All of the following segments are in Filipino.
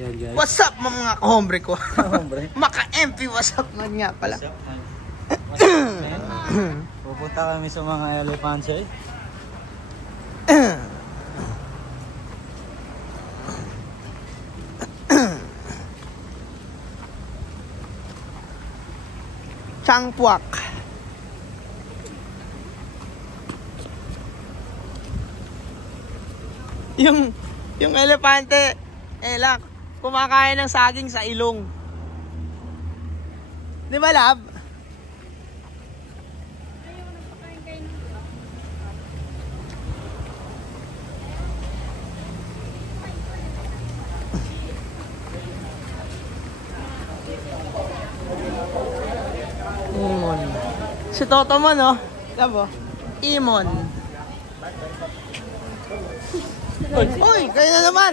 Yan guys. What's up mga kahombre ko? Hombre. Maka-MP, what's up man nga pala. What's up, man? What's up, man? Pupunta kami sa mga elephants eh. Changpuak. Yung elepante, Ela, kumakain ng saging sa ilong. Di ba, lab? Imon. Si Toto mo, no? Labo? Imon. Uy, kayo na naman!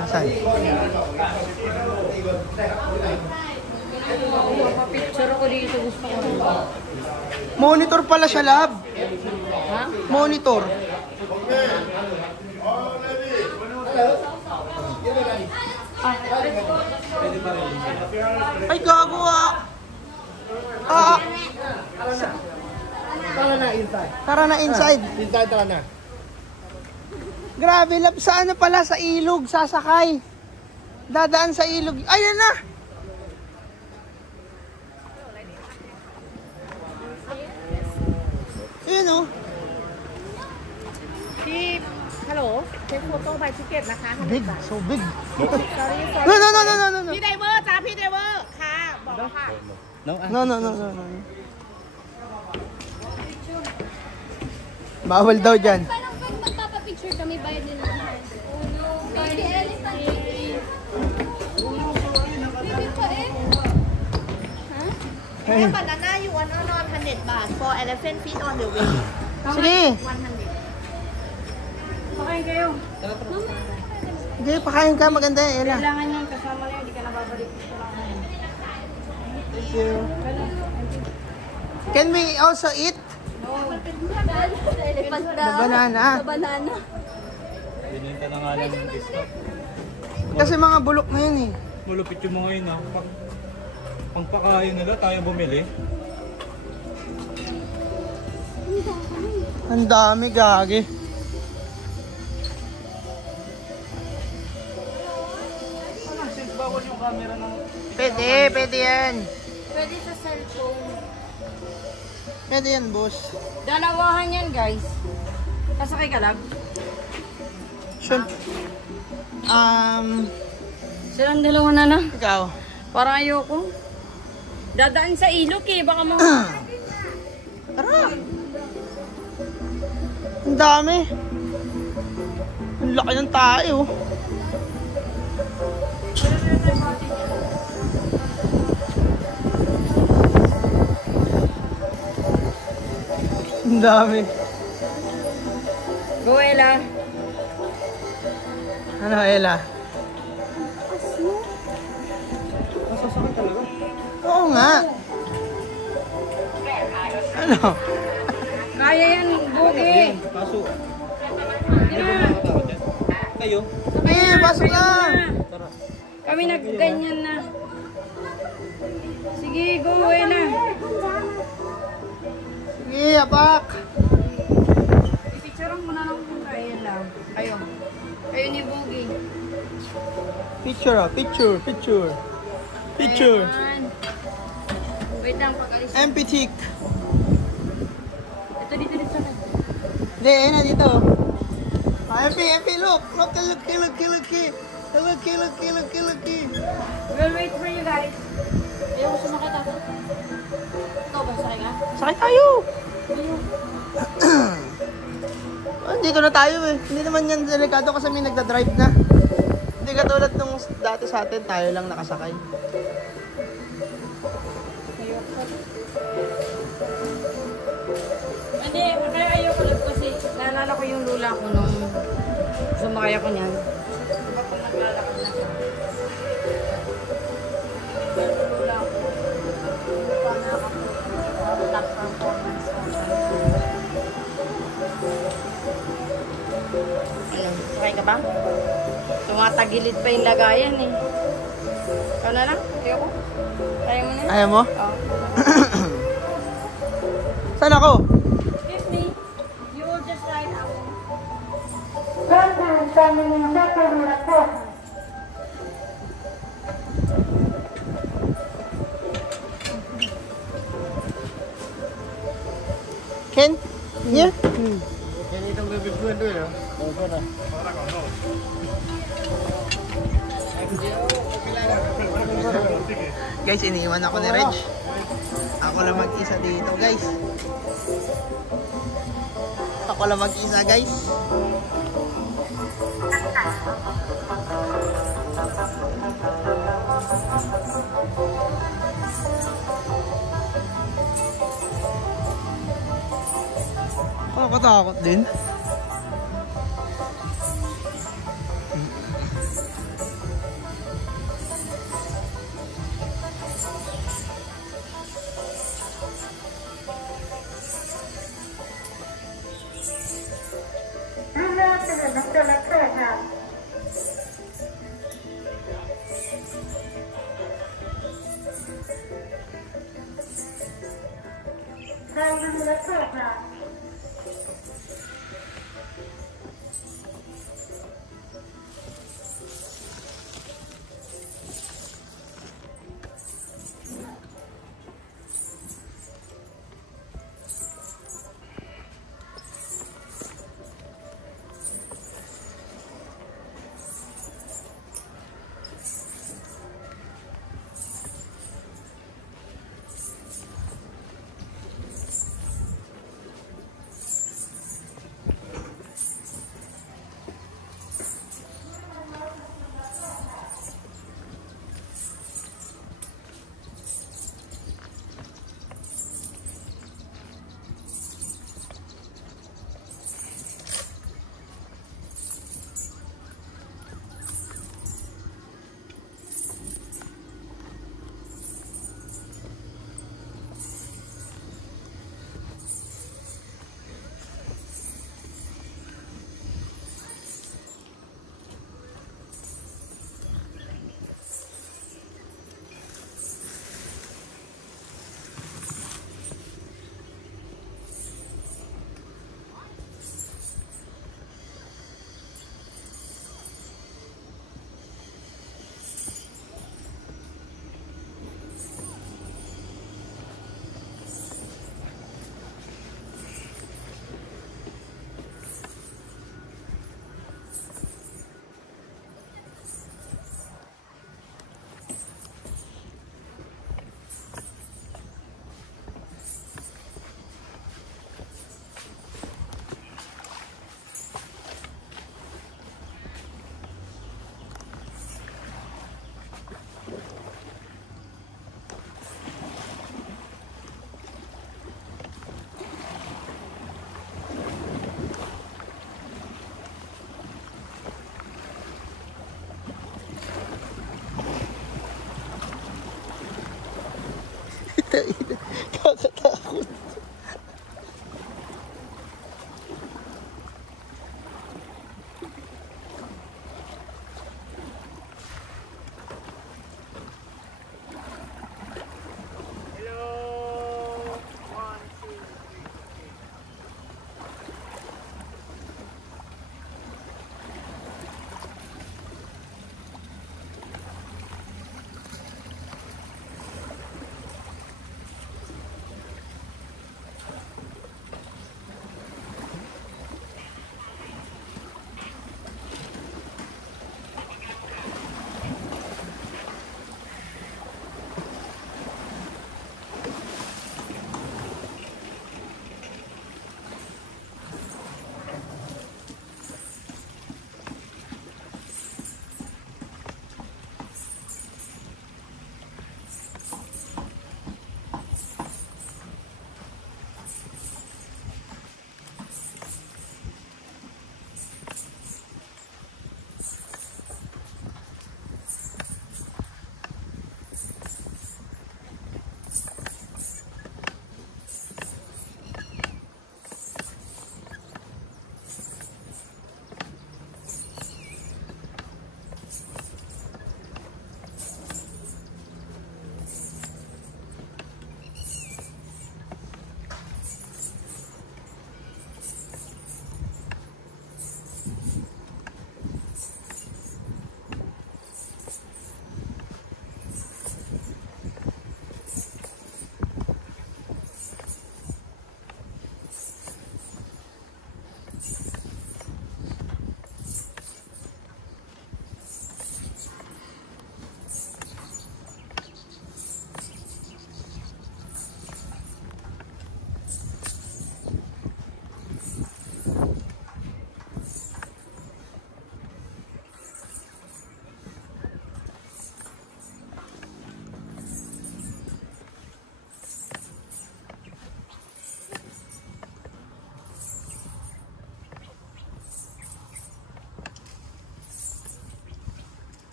Asan? Picture ko dito, gusto ko. Monitor pala siya, lab. Ha? Monitor. Ay, gago ah. Tara na inside. Tara na inside. Inside tara na. Grabe, lab. Saan na pala? Sa ilog, sasakay. Dadaan sa ilog. Ayan na. Ayan o. Hello? Take photo by ticket นะคะ Big, so big. Sorry, No, no, no, no, no, no. พี่ไดเวอร์จ้าพี่ไดเวอร์ค่ะ บอกแล้วค่ะ No, No, no, no, no, no. Bawal daw dyan. Parang pag magpapapicture kami, bayad nila. Oh no. Baby elephant. Baby pa eh. Ha? แม่บานาน่าอยู่วันนอน100 บาท for elephant feet on the way Sige. 100 Pakain kayo. Sige, pakain ka. Maganda yan. Ela. Kailangan yan kasama na yun. Hindi ka nababalik. Thank you. Can we also eat? Elephant The banana. banana. Binenta na nga lang yung discount. Kasi mga bulok na yun eh. Malupit yung mga yun ah. Pagpakain nila, tayo bumili. Ang dami, gagi. Since bawal yung camera ng... Pwede yan. Pwede sa cellphone. Pwede yan, boss. Dalawahan yan guys. Kasakay ka lang? Siyempre. Silang dalawa na na. Ikaw. Parang ayoko. Dadaan sa ilog eh. Baka mo. Tara. Ang dami. Ang laki ng tayo. Ang dami. Go Ella. Ano, Ella? Masasakit talaga. Oo nga. Ano? Kaya yan, Bugi. Kaso, hindi ba nakakatakot yan? Kayo? Eh, pasok lang. Tara. Kami nagganyan na. Sige, go Ella. Sige, apak. Picture mo na lang kung kaya lang. Kayo. Kayo ni Bugi. Picture ah, picture. Ayan. Wait lang, pag-alis. Empitik. Ito dito sa akin. Hindi, ayun na dito. MP, look. Look. We'll wait for you guys. Ayaw ko sumakit ako. Ikaw ba, sakay ka? Sakay tayo. Dito na tayo eh. Hindi naman yan delikado kasi may nagda-drive na. Hindi katulad nung dati sa atin, tayo lang nakasakay. Hindi, kaya ayoko lang kasi naalala ko yung lula ko nung sumakay ako niyan. Diba kung naglalakad na siya? Lula ko. pa. Tumatagilid pa yung lagayan eh. Ikaw na lang? Ayoko. Kaya mo na? Ayaw mo? Oo. Saan ako? Excuse me. You will just ride out. Ken? Here? Yan itong bibiguan doon, no? Opo na. Guys, iniwan ako ni Reg. Ako lang mag-isa dito, guys. Ako lang mag-isa, guys. Nakakatakot din.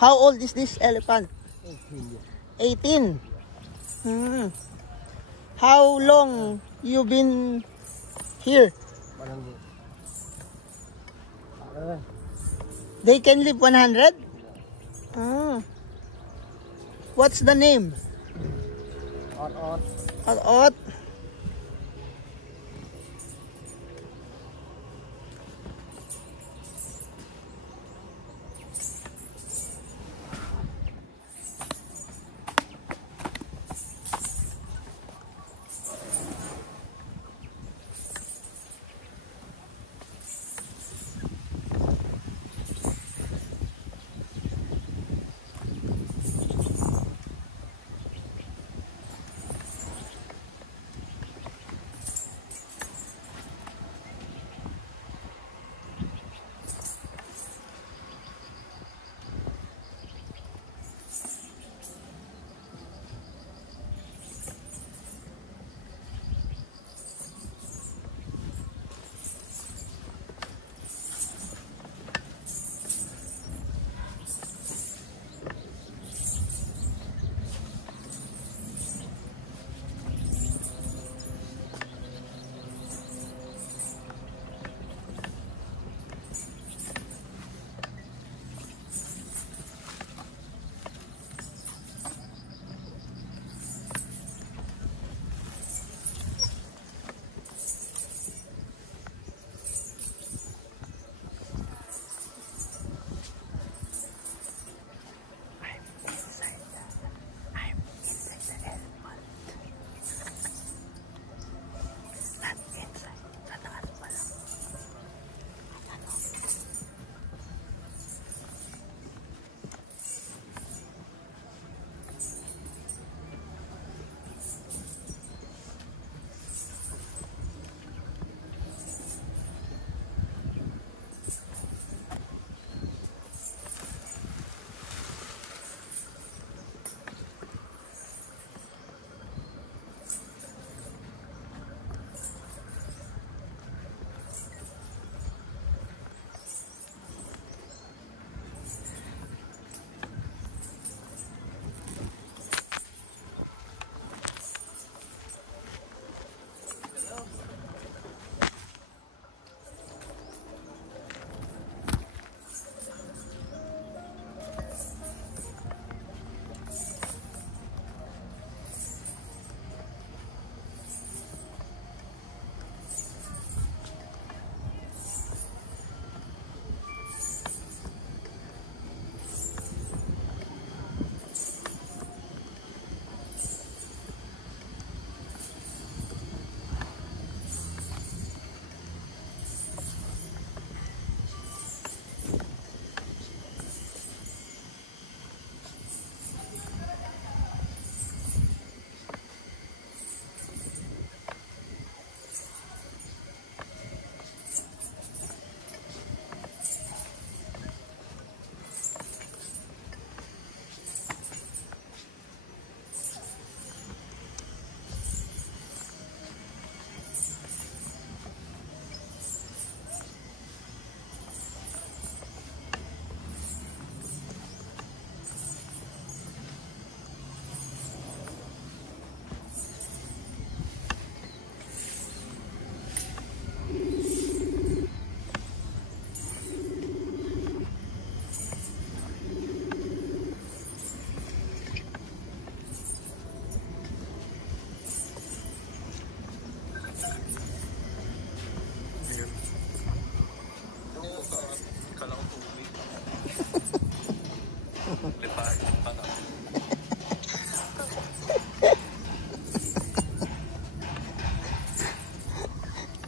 How old is this elephant? 18. How long you been here? They can live 100? What's the name? Ot.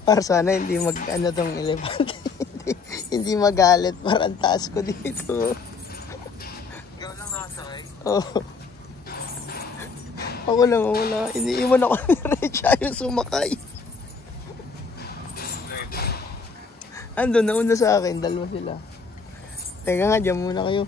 Para sana hindi ano tong elephant. Hindi magalit. Parang taas ko dito. Ikaw lang nakasakay? Oo. Ako lang, wala. Iniiwan ako ni Recha yung sumakay. Andun, nauna sa akin. Dalawa sila. Teka nga, dyan muna kayo.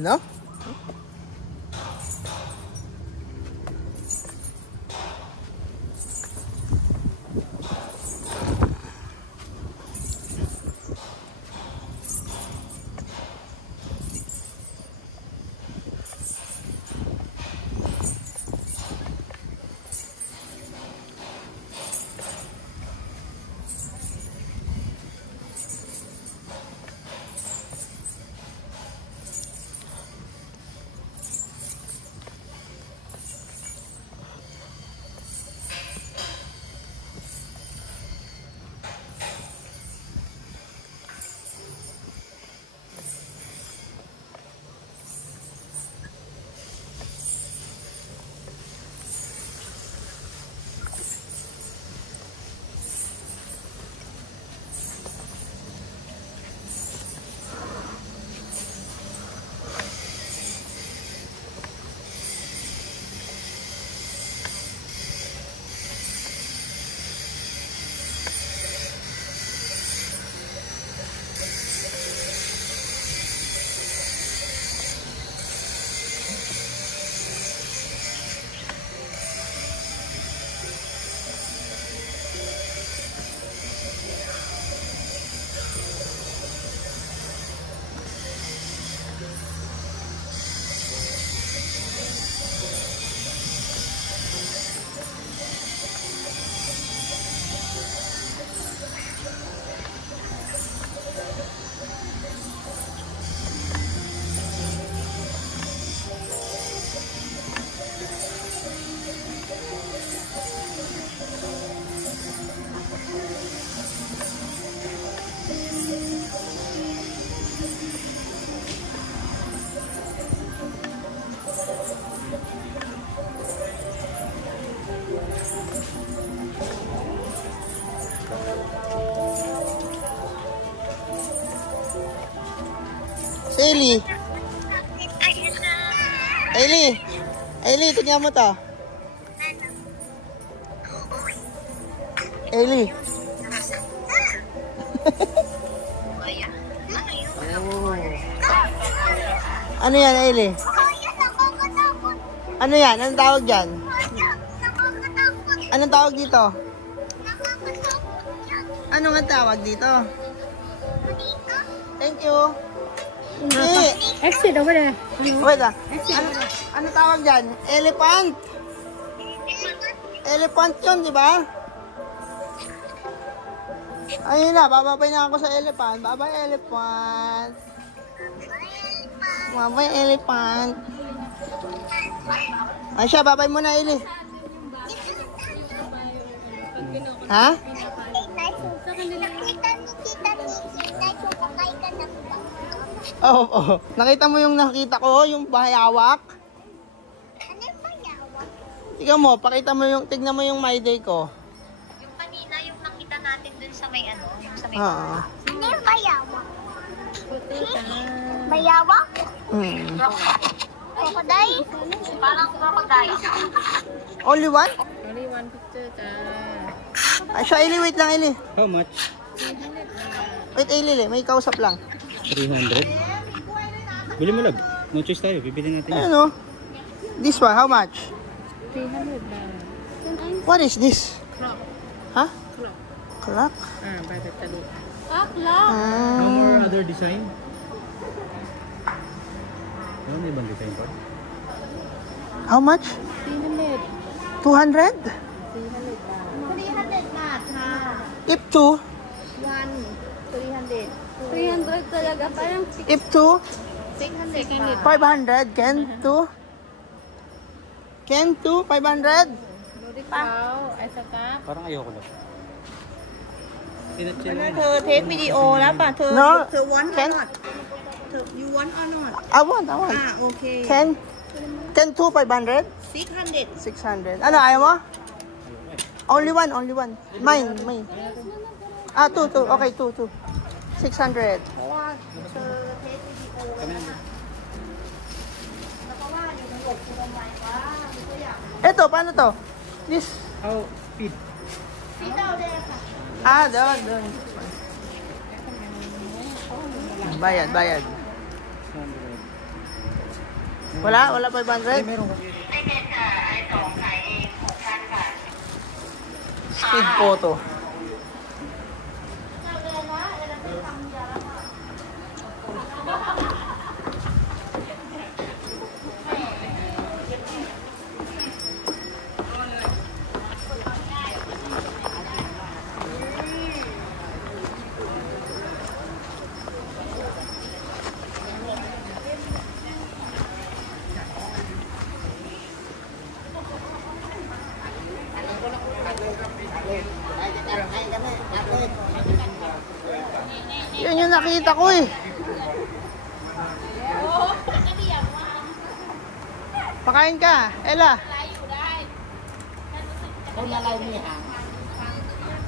Ano? Ailey. Ailey, tignan mo to. Ailey. Ano yan, Ailey? Ano yan? Anong tawag dyan? Anong tawag dito? Ano nga tawag dito? Thank you. Hindi. Exit over there. Wait ah. Ano tawag dyan? Elephant. Elephant yun, di ba? Ayun na, bababay na ako sa elephant. Bye-bye, elephant. Bye-bye, elephant. Ay siya, babay mo na, Eli. Ha? Oh, oh. Nakita mo yung nakita ko, yung bahayawak? Ano yung bayawak? Tingnan mo, pakita mo yung, tignan mo yung my day ko. Yung kanina, yung nakita natin dun sa may ano, yung sa may... Oo. Ano yung bayawak? Bayawak? Crocodile? Parang crocodile. Only one? Only one picture ka. Ay siya, Eli, wait lang, Eli. How much? Wait, Eli, may kausap lang. 300. Bili mo lang. No choice tayo. Bibili natin yan. Ano? This one, how much? 300 na. What is this? Clock. Ha? Clock. Clock? Para talo. No more other design? Ano ibang design pa? How much? 300. 200? 300 baht. If two? 300. 300 talaga. Parang If two? 600 500? Can two? Can two? 500? Wow, ay saka. Parang ayoko lang. Sinatsin lang. เธอเทควิดีโอแล้วป่ะ เธอ No. เธอ want or Can? not เธอ you want or not I want. โอเค Can two 500? 600 600. Ano, ayaw mo? Only one. Mine. Ah, two. Okay, two. 600. Ito, paano to? This. How? Feed. Ah, doon. Bayad. Wala 500? Meron ka. Speed photo. Yun yung nakita ko eh. Pakain ka, Ella.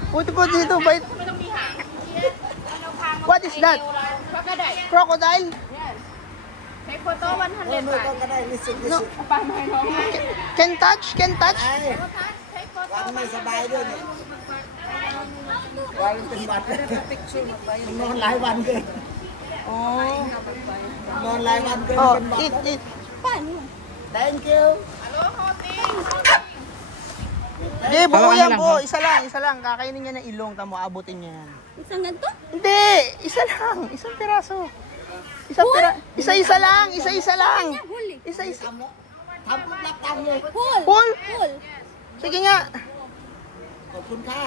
Puti po dito, bait. What is that? Crocodile? Take photo 100 baht. No. Can touch? Take photo ไม่สบายด้วยเนี่ยวันเป็นบัตรนอนหลายวันเกินนอนหลายวันเกิน Oh, เป็นบัตร eat. thank you Hindi, buo yan po. Isa lang. Kakainin niya ng ilong. Tamo, abutin niya yan. Isang ganito? Hindi, isa lang. Isang piraso. Isa-isa lang. Isa-isa.ทำปุ๊บรับตังค์เลย Full? Sige nga. ขอบคุณค่ะ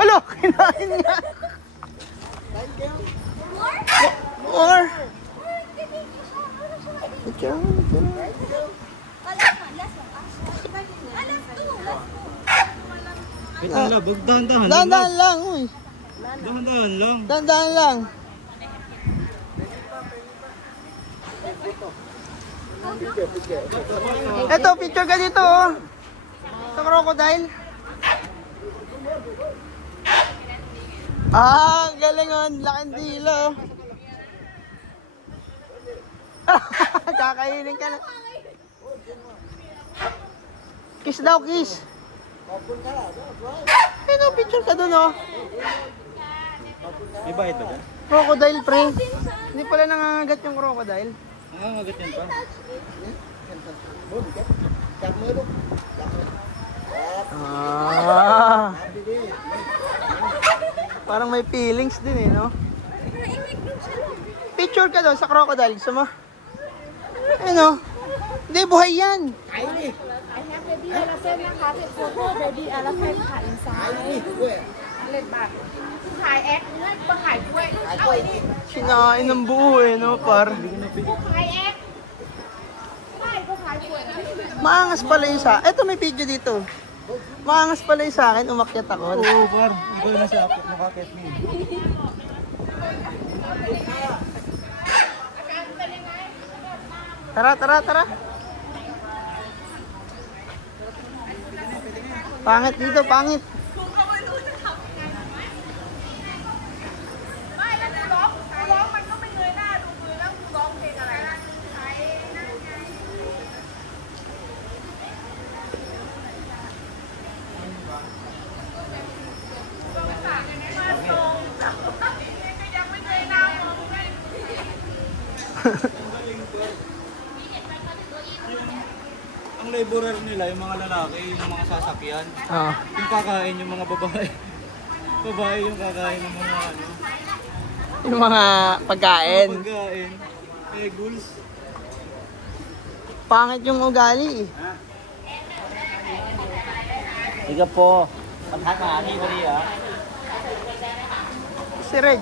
Alo, kinain niya. thank you More. Wait lang, love. Dahan-dahan. Dahan-dahan lang, uy. Dahan-dahan lang. Dahan-dahan lang. Eto, picture ka dito, oh. Sa crocodile. Ah, galing on. Laking dilo. Kakainin ka na. Kiss daw, kiss. Ano, picture ka dun, oh. May bayad ba dyan? Crocodile, pre. Hindi pala nangangagat yung crocodile. Nangangagat yan pa. Ah. Parang may feelings din eh, no? Picture ka doon sa crocodile. Gusto mo? Ano? Hindi, buhay yan. Sinain ng buo eh, no, par? Maangas pala yung sa... Eto, may video dito. Maangas pala yung sa akin, umakyat ako. Oo, par. Ikaw na siya ako. Nakakit mo. Tara, tara, tara. Pangit dito, pangit. Ang laborer nila, yung mga lalaki, yung mga sasakyan. Ah. Yung kakain, yung mga babae. Babae yung kakain ng mga ano. Yung mga pagkain. Pagkain. Eguls. Pangit yung ugali eh. Sige po. Pagkakaani ko niya. Si Reg.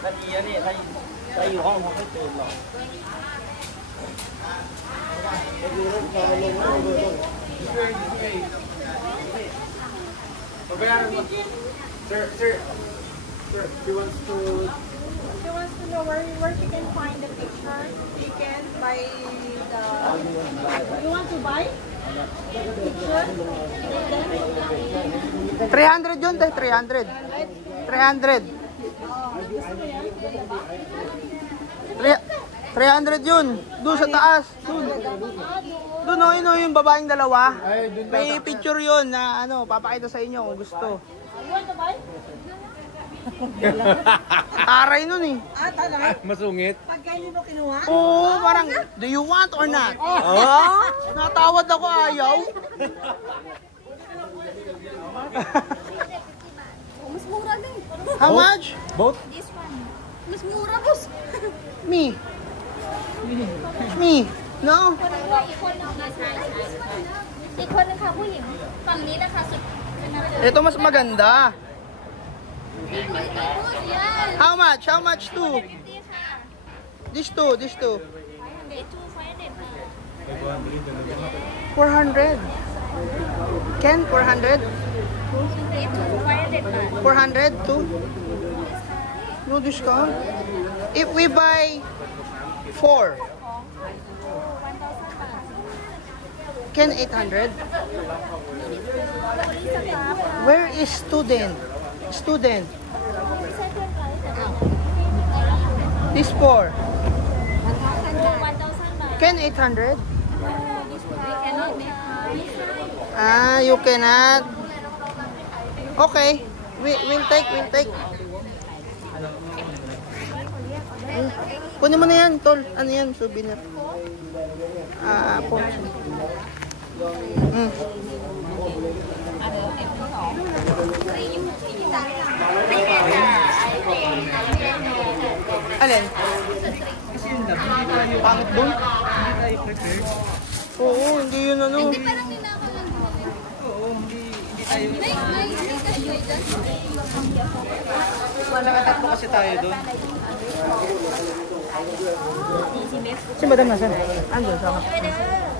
Kaniya niya. Tayo ka mo ko ito. He wants to know where he can find the picture. He can buy the... You want to buy? 300 yun, tayo. 300. 300. 300 yun. Doon sa taas. Doon o, yun o, yung babaeng dalawa. May picture yun na ano, papakita sa inyo kung gusto. Taray nun eh. Masungit. Pagka hindi mo kinuha? Oo, parang, do you want or not? Oh? Natawad ako, ayaw. Mas mura din. How much? Both? This one. Mas mura, boss. Me. Me. No? อีกคนนึงค่ะผู้หญิง ฝั่งนี้นะคะสุด Ito mas maganda. yan. How much? How much too? 50 ค่ะ This two, this two. 500 ค่ะ 400. Ken, 400? 400 too? No discount? If we buy 4, Ken 800? Where is student? Student. This 4. 1,000 Ken 800? We cannot make Ah, you cannot. Okay. We'll take. Kunin mo na yan, tol. Ano yan? Souvenir. Ah, po. Alin? Pangit doon? Oo, hindi yun ano. parang ninakaw lang din. Oo, hindi tayo. May cashier dyan. Nakatatlo kasi tayo doon. Si Madam nasan? Andun, sama.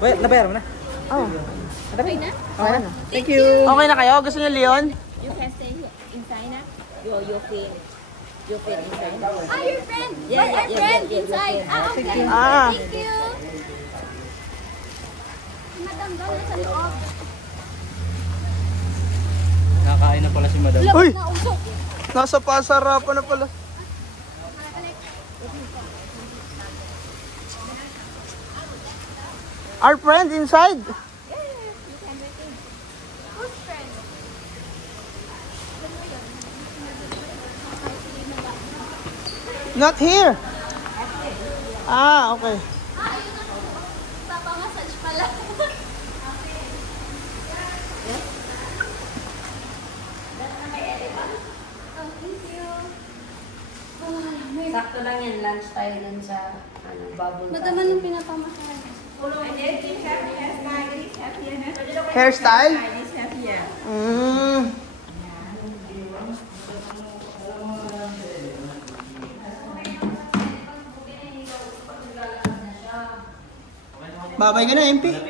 Wait, nabayaran mo na? Oh. Okay na? Okay na. Thank you. Okay na kayo? Gusto niyo Leon? You can stay here inside na. Your friend. Your friend inside. Ah, your friend. Yeah, Our yeah, friend yeah, inside. Ah, okay. Ah. Thank you. Madam daw nasa loob. Nakakain na pala si Madam. Uy! Nausok. Nasa pasarapan na pala. Our friend inside. Not here. Ah, okay. Papamassage pala. Sakto lang yan, lunch tayo dun sa bubble. Madaman yung pinapamassage. Hairstyle? Babay ka na, MP.